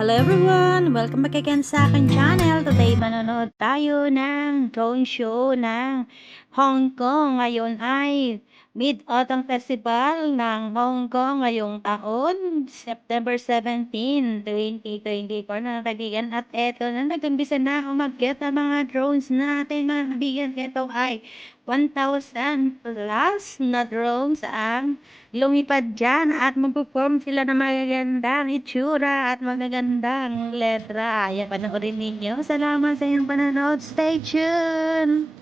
Hello everyone! Welcome back again sa aking channel. Today, manonood tayo ng drone show ng Hong Kong. Ngayon ay Mid-Autumn Festival ng Hong Kong ngayong taon, September 17, 2024 na kaibigan. At eto na, nag-umpisa na ako mag-get ng mga drones natin mga kaibigan. Ito ay 1,000 plus na drones ang lumipad dyan at magpo-form sila ng magagandang itsura at magagandang letra. Ayan, panoorin ninyo. Salamat sa inyong panonood. Stay tuned!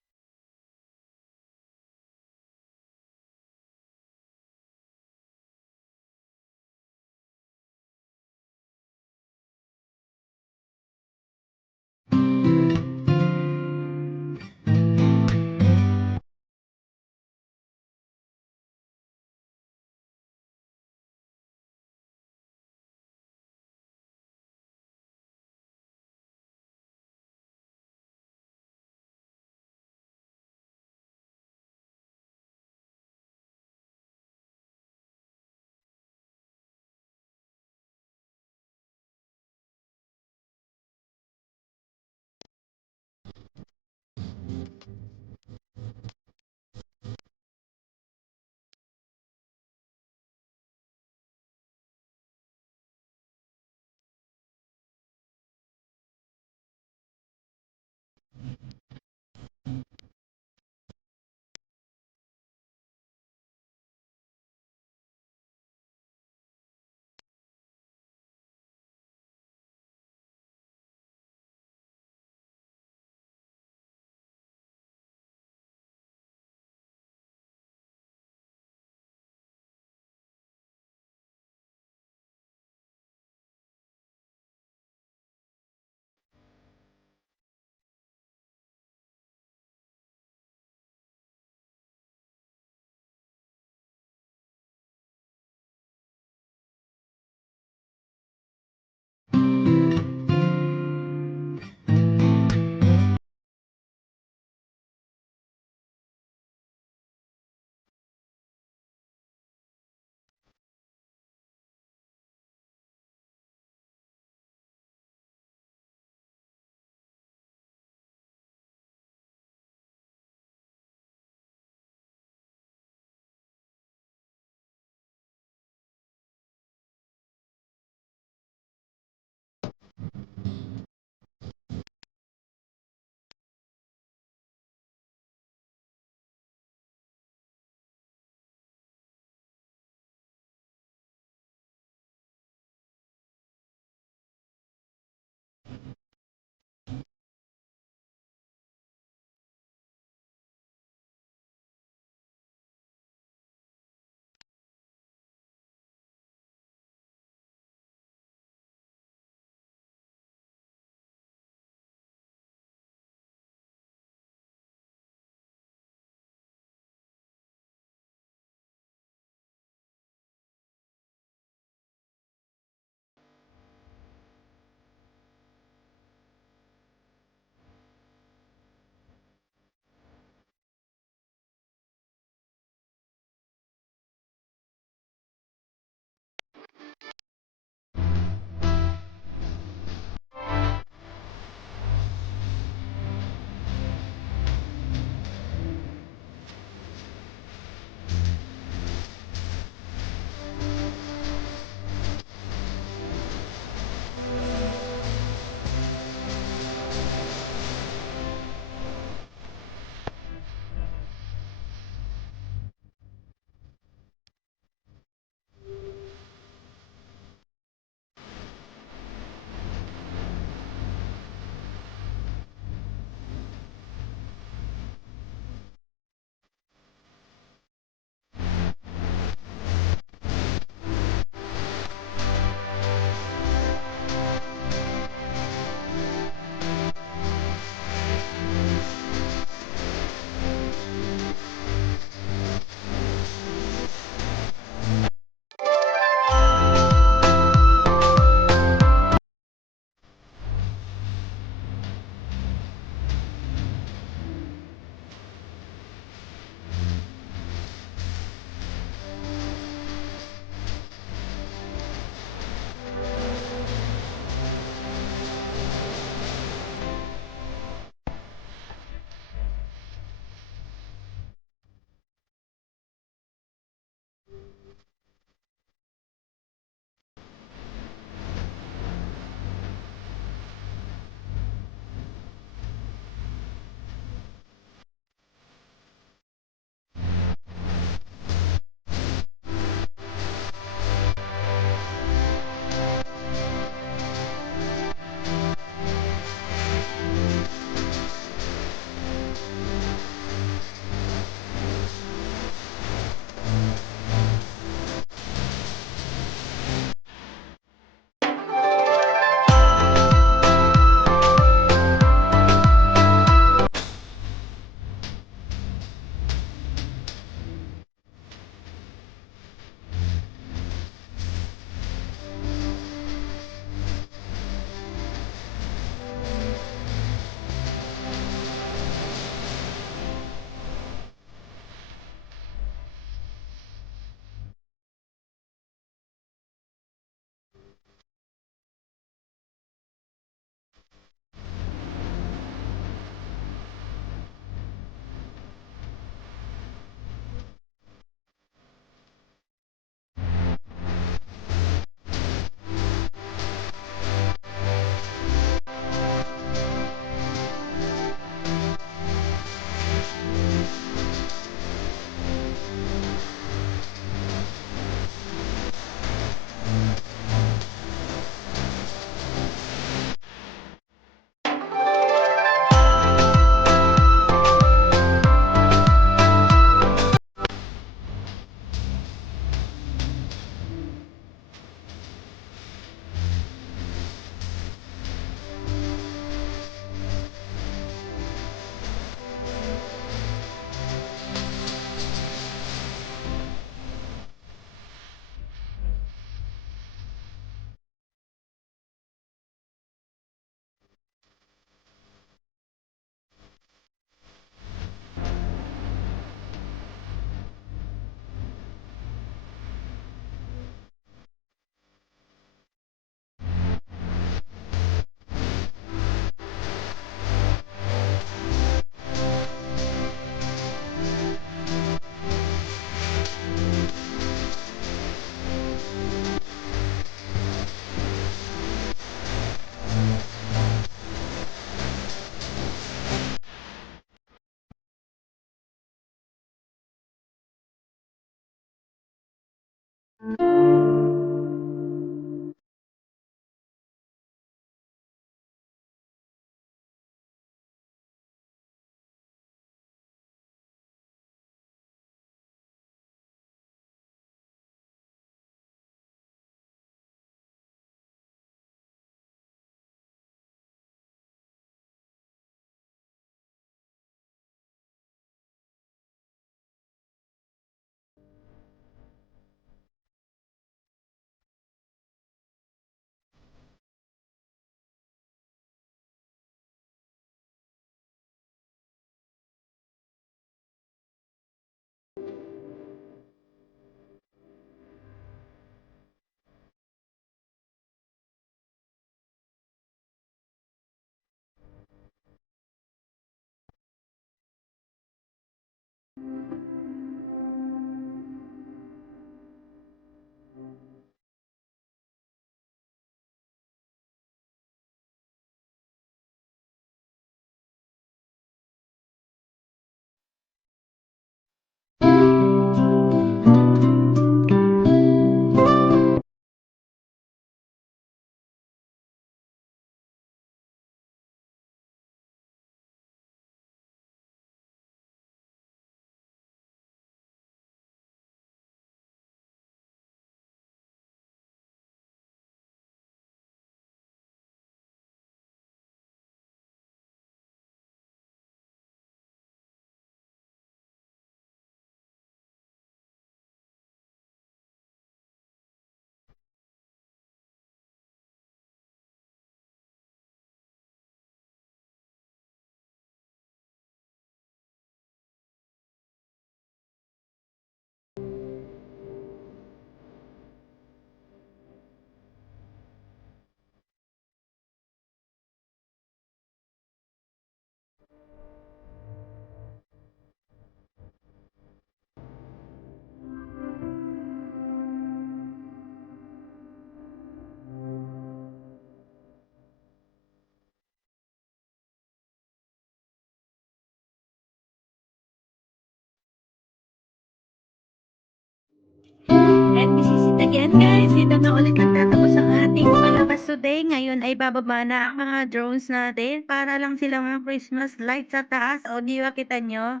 Ayan guys, dito na ulit nagtatapos ang ating palabas today. Ngayon ay bababa na ang mga drones natin para lang sila mga Christmas lights sa taas. O di ba kita nyo?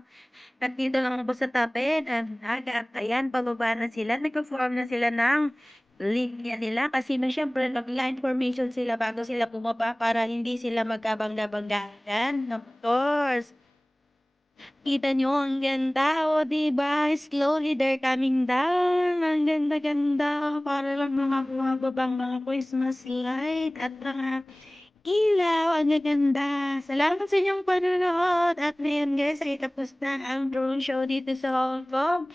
At dito lang ako sa tabi. At ayan, bababa na sila. Nag-form na sila ng linya nila. Kasi na syempre nag-line formation sila bago sila bumaba para hindi sila magkabangga-banggaan. Of course. Kita niyo ang ganda, oh, 'di ba? Slowly they're coming down. Ang ganda-ganda. Para lang mga bumababang mga Christmas light at mga ilaw. Ang gaganda. Salamat sa inyong panonood. At ngayon guys, ay tapos na ang drone show dito sa Hong Kong.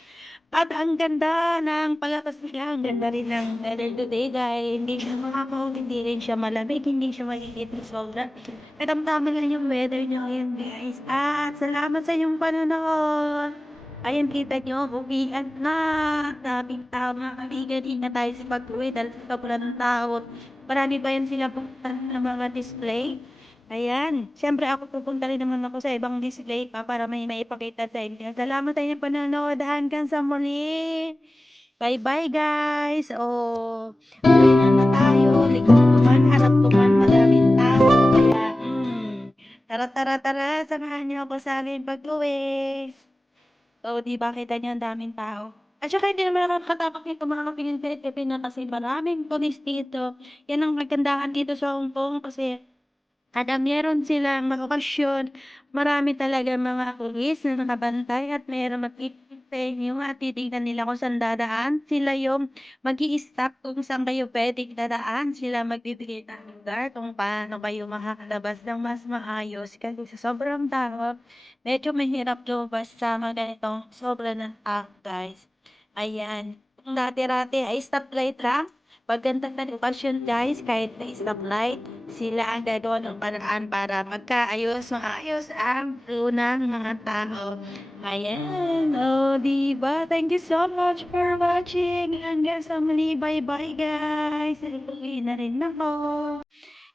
At ang ganda ng palabas nila. Ang ganda rin ng weather today dahil hindi siya makakaw, hindi rin siya malamig, hindi siya mainit na sobra. Katamtaman lang yung weather niya ngayon guys. At salamat sa inyong panonood. Ayan, kita nyo, uwian na. Daming tao mga kaibigan. Ingat tayo sa pag-uwi dahil sobrang tao. Marami pa yan sila pupuntahan ng mga display. Ayan, siyempre ako pupunta rin naman ako sa ibang display pa para may maipakita sa inyo. Salamat sa inyong panonood. Hanggang sa muli. Bye-bye guys. Uwi na tayo. Likod naman, harap naman, maraming tao. Kaya, tara, tara, tara. Samahan niyo ako sa amin pag-uwi. Oo, 'di ba kita niyo ang daming tao. At saka hindi naman nakakatakot nito mga kapinpiripino kasi maraming pulis dito. Yan ang kagandahan dito sa Hong Kong kasi kada meron silang mga okasyon, marami talagang mga pulis na nakabantay at merong magtitipid sa inyo at titignan nila kung saan dadaan. Sila yung mag-i-stop kung saan kayo puwedeng dadaan. Sila magbibigay ng lugar kung paano kayo makakalabas ng mas maayos kasi sa sobrang tao, medyo mahirap lumabas sa mga ganitong sobra ng tao, guys. Ayan, kung dati-dati ay stoplight lang, pagdating ng okasyon guys, kahit may stoplight, sila ang gagawa ng paraan para maayos ang flow ng mga tao. Ayan, oh, di ba? Thank you so much for watching. Hanggang sa muli, bye-bye guys. Uuwi na rin ako.